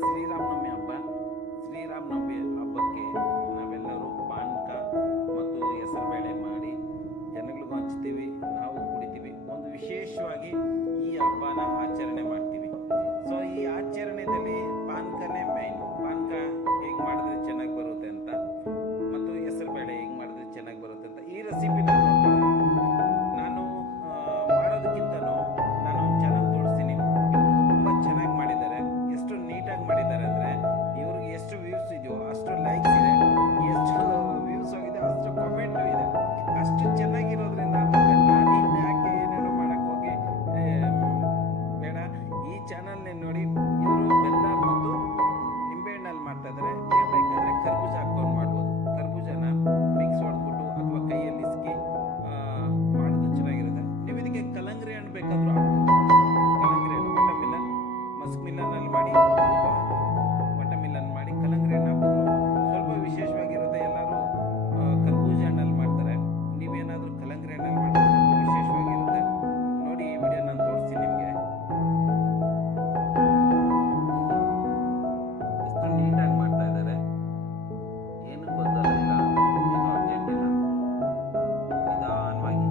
ಶ್ರೀರಾಮನವಮಿ ಹಬ್ಬ. ಶ್ರೀರಾಮನವಮಿ ಹಬ್ಬಕ್ಕೆ ನಾವೆಲ್ಲರೂ ಪಾನಕ ಮತ್ತು ಹೆಸರುಬೇಳೆ ಮಾಡಿ ಜನಗಳಿಗೂ ಹಂಚ್ತೀವಿ, ನಾವು ಕುಡಿತೀವಿ. ಒಂದು ವಿಶೇಷವಾಗಿ ಈ ಹಬ್ಬನ ಆಚರಣೆ ಮಾಡ್ತೀವಿ. ಸೊ ಈ ಆಚರಣೆಯಲ್ಲಿ ಪಾನಕನೇ ಮೇಯ್ನ್. ಪಾನಕ ಹೇಗೆ ಮಾಡಿದ್ರೆ ಚೆನ್ನಾಗಿ ಬರುತ್ತೆ ಅಂತ, ಮತ್ತು ಹೆಸರುಬೇಳೆ ಹೇಗೆ ಮಾಡಿದ್ರೆ ಚೆನ್ನಾಗಿ ಬರುತ್ತೆ ಅಂತ ಈ ರೆಸಿಪಿನ ನಾನು ಮಾಡೋದಕ್ಕಿಂತನೂ ನಾನು ಚೆನ್ನಾಗಿ ತೋರಿಸ್ತೀನಿ. ಇವರು ತುಂಬ ಚೆನ್ನಾಗಿ ಮಾಡಿದ್ದಾರೆ. ಎಷ್ಟು ನೀಟಾಗಿ ಮಾಡಿದ್ದಾರೆ ಅಂದರೆ, ಇವ್ರಿಗೆ ಎಷ್ಟು ವ್ಯೂಸ್ ಇದೆಯೋ ಅಷ್ಟು ಲೈಕ್ಸ್ ಇದೆ, ಎಷ್ಟು ವ್ಯೂಸ್ ಹೋಗಿದೆ ಅಷ್ಟು ಕಮೆಂಟು ಇದೆ. ಅಷ್ಟು ಚೆನ್ನಾಗಿರೋದ್ರಿಂದ ಮತ್ತೆ ನಾನು ಇನ್ನು ಯಾಕೆ ಏನೇನೋ ಮಾಡೋಕ್ಕೆ ಹೋಗಿ ಬೇಡ, ಈ ಚಾನಲ್ನೇ ನೋಡಿ. ಇವರು ಬೆಲ್ಲ ಮತ್ತು ನಿಂಬೆಹಣ್ಣಲ್ಲಿ ಮಾಡ್ತಾ ಇದ್ದಾರೆ. ನೀವು ಬೇಕಾದರೆ ಕರ್ಬೂಜ ಹಾಕ್ಕೊಂಡು ಮಾಡ್ಬೋದು. ಕರ್ಬೂಜನ ಮಿಕ್ಸ್ ಹೊಡೆದ್ಬಿಟ್ಟು ಅಥವಾ ಕೈಯಲ್ಲಿ ಇಸ್ಕಿ ಮಾಡೋದು ಚೆನ್ನಾಗಿರುತ್ತೆ. ನೀವು ಇದಕ್ಕೆ ಕಲ್ಲಂಗಡಿ ಹಣ್ಣು ಬೇಕಾದರೂ ಹಾಕ್ಬೋದು. ಕಲ್ಲಂಗಡಿ ಹಣ್ಣು ವಾಟರ್ಮಿಲನ್, ಮಸ್ಕ್ ಮಿಲನಲ್ಲಿ ಮಾಡಿ ಅಥವಾ ವಾಟರ್ಮಿಲನ್ ಮಾಡಿ ಕಲ್ಲಂಗಡಿ ಹಣ್ಣು ಹಾಕಿದ್ರು ಸ್ವಲ್ಪ ವಿಶೇಷವಾಗಿರುತ್ತೆ. ಎಲ್ಲರೂ ಕರ್ಬೂಜ ಹಣ್ಣಲ್ಲಿ ಮಾಡ್ತಾರೆ, ನೀವೇನಾದರೂ ಕಲ್ಲಂಗಡಿ ಹಣ್ಣಲ್ಲಿ ಮಾಡಿದ್ರೆ ಸ್ವಲ್ಪ ವಿಶೇಷವಾಗಿರುತ್ತೆ. ನೋಡಿ, ಈ ವಿಡಿಯೋ ನಾನು ತೋರಿಸ್ತೀನಿ ನಿಮಗೆ. ಎಷ್ಟು ನೀಟಾಗಿ ಮಾಡ್ತಾ ಇದ್ದಾರೆ, ಏನು ಗೊಂದಲ ಇಲ್ಲ, ಏನು ಅರ್ಜೆಂಟ್ ಇಲ್ಲ, ನಿಧಾನವಾಗಿ.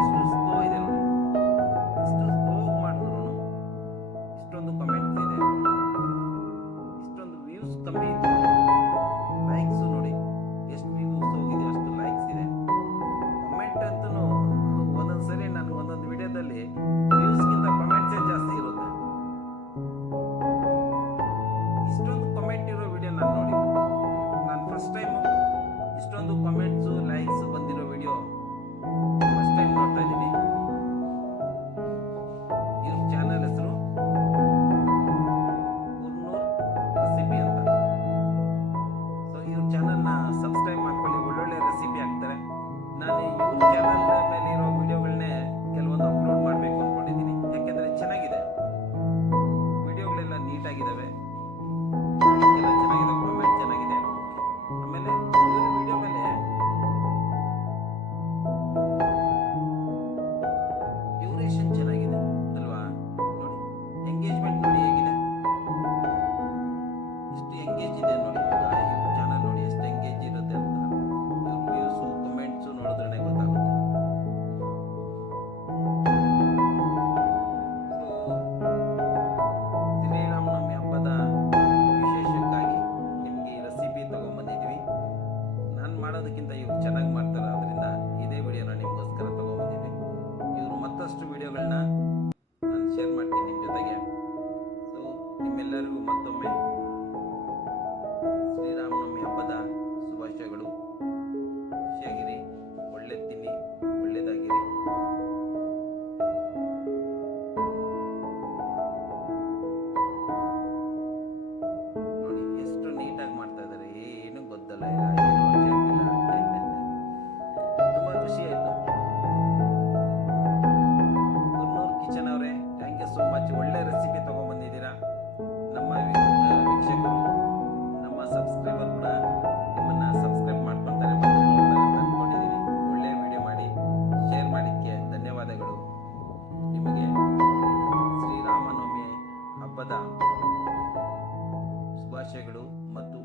ಎಷ್ಟು ಸ್ಲೋ ಇದೆ ನೋಡಿ, ಎಷ್ಟು ಸ್ಲೋ ಮಾಡಿದ್ರು ಇಷ್ಟೊಂದು ಕಮೆಂಟ್ಸ್ ಇದೆ, ಇಷ್ಟೊಂದು ವ್ಯೂಸ್ ಕಮ್ಮಿ ಇತ್ತು. ಲೈಕ್ಸು ನೋಡಿ, ಎಷ್ಟು ವ್ಯೂಸ್ ಹೋಗಿದೆ ಅಷ್ಟು ಲೈಕ್ಸ್ ಇದೆ. ಕಮೆಂಟ್ ಅಂತೂ ಒಂದೊಂದು ಸರಿ ನನಗೆ ಒಂದೊಂದು ವಿಡಿಯೋದಲ್ಲಿ ವ್ಯೂಸ್ಗಿಂತ ಕಮೆಂಟ್ಸೇ ಜಾಸ್ತಿ ಇರುತ್ತೆ. ಇಷ್ಟೊಂದು ಕಮೆಂಟ್ ಇರೋ ವಿಡಿಯೋ ನಾನು ನೋಡಿಲ್ಲ. ನಾನು ಫಸ್ಟ್ ಟೈಮು ಇಷ್ಟೊಂದು ಕಮೆಂಟ್ಸು ಲೈಕ್ಸ್ ಬಂದಿರೋ ವಿಡಿಯೋ ಫಸ್ಟ್ ಟೈಮ್ ನೋಡ್ತಾ ಇದ್ದೀನಿ. ಇವ್ರ ಚಾನಲ್ ಹೆಸರು ಕುರ್ನೂರ್ ರೆಸಿಪಿ ಅಂತ. ಸೊ ಇವ್ರ ಚಾನಲ್ನ ಸಬ್ಸ್ಕ್ರೈಬ್ ಮಾಡ್ಕೊಳ್ಳಿ, ಒಳ್ಳೊಳ್ಳೆ ರೆಸಿಪಿ ಹಾಕ್ತಾರೆ. ನಾನು ಇವ್ರ ಚಾನಲ್ ಮೇಲೆ ಇರೋ ವಿಡಿಯೋಗಳನ್ನೇ ಕೆಲವೊಂದು ಅಪ್ಲೋಡ್ ಮಾಡಬೇಕು ಅಂದ್ಕೊಂಡಿದ್ದೀನಿ. ಯಾಕೆಂದರೆ ಚೆನ್ನಾಗಿದೆ, ವಿಡಿಯೋಗಳೆಲ್ಲ ನೀಟಾಗಿದ್ದಾವೆ, ಎಲ್ಲ ಚೆನ್ನಾಗಿದೆ, ಕಾಮೆಂಟ್ ಚೆನ್ನಾಗಿದೆ. ಆಮೇಲೆ ಇವ್ರ ವಿಡಿಯೋ ಮೇಲೆ ಡ್ಯೂರೇಷನ್ ಚೆನ್ನಾಗಿದೆ ಅಲ್ವಾ? ನೋಡಿ, ಎಂಗೇಜ್ಮೆಂಟ್ ನೋಡಿ ಹೇಗಿದೆ, ಎಷ್ಟು ಎಂಗೇಜ್ ಇದೆ ನೋಡಿ. ಇವ್ರ ಚಾನಲ್ ನೋಡಿ ಎಷ್ಟು ಎಂಗೇಜ್ ಇರುತ್ತೆ ಅಂತ. ಇವ್ರ ವ್ಯೂಸು ಕಮೆಂಟ್ಸು ನೋಡಿದ್ರೆ ಗೊತ್ತಾಗುತ್ತೆ. ಸೊ ಶ್ರೀರಾಮನವಮಿ ಹಬ್ಬದ ವಿಶೇಷಕ್ಕಾಗಿ ನಿಮಗೆ ಈ ರೆಸಿಪಿ ತೊಗೊಂಬಂದಿದ್ವಿ. ನಾನು ಮಾಡೋದಕ್ಕಿಂತ ಇವ್ರು ಚೆನ್ನಾಗಿ ಮಾಡ್ತಾರೆ, ಅದರಿಂದ ಇದೇ ವಿಡಿಯೋನ ನಿಮಗೋಸ್ಕರ ತೊಗೊಂಬಂದಿದ್ವಿ. ಇವರು ಮತ್ತಷ್ಟು ವಿಡಿಯೋಗಳನ್ನ ನಾನು ಶೇರ್ ಮಾಡ್ತೀನಿ ನಿಮ್ಮ ಜೊತೆಗೆ. ಸೊ ನಿಮ್ಮೆಲ್ಲರಿಗೂ ಮತ್ತೊಮ್ಮೆ ಶ್ರೀರಾಮನವಮಿ ಹಬ್ಬದ ಶುಭಾಶಯಗಳು. ಖುಷಿಯಾಗಿರಿ, ಒಳ್ಳೆ ತಿನ್ನಿ, ಒಳ್ಳೆಯದಾಗಿರಿ. ನೋಡಿ ಎಷ್ಟು ನೀಟಾಗಿ ಮಾಡ್ತಾ ಇದ್ದಾರೆ, ಏನು ಗೊತ್ತಲ್ಲ ಇಲ್ಲ, ಏನು ಅರ್ಜೆಂಟ್ ಇಲ್ಲ. ತುಂಬ ಖುಷಿ ಆಯಿತು. ಕುರ್ನೂರ್ ಕಿಚನ್ ಅವರೇ, ಥ್ಯಾಂಕ್ ಯು ಸೋ ಮಚ್. ಒಳ್ಳೆ ರೆಸಿಪಿ ತೊಗೊಂಬಂದಿದ್ದೀರಾ. ನಮ್ಮ ವೀಕ್ಷಕರು, ನಮ್ಮ ಸಬ್ಸ್ಕ್ರೈಬರ್ ಕೂಡ ನಿಮ್ಮನ್ನು ಸಬ್ಸ್ಕ್ರೈಬ್ ಮಾಡ್ಕೊತಾರೆ ಮತ್ತು ನೋಡ್ತಾರೆ ಅಂತ ಅಂದ್ಕೊಂಡಿದ್ದೀನಿ. ಒಳ್ಳೆ ವಿಡಿಯೋ ಮಾಡಿ ಶೇರ್ ಮಾಡಿದ್ದಕ್ಕೆ ಧನ್ಯವಾದಗಳು. ನಿಮಗೆ ಶ್ರೀರಾಮನವಮಿ ಹಬ್ಬದ ಶುಭಾಶಯಗಳು ಮತ್ತು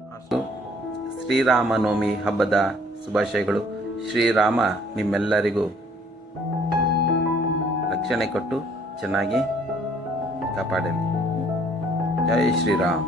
ಶ್ರೀರಾಮನವಮಿ ಹಬ್ಬದ ಶುಭಾಶಯಗಳು. ಶ್ರೀರಾಮ ನಿಮ್ಮೆಲ್ಲರಿಗೂ ರಕ್ಷಣೆ ಕೊಟ್ಟು ಚೆನ್ನಾಗಿ ಕಾಪಾಡಲಿ. ಜೈ ಶ್ರೀರಾಮ್.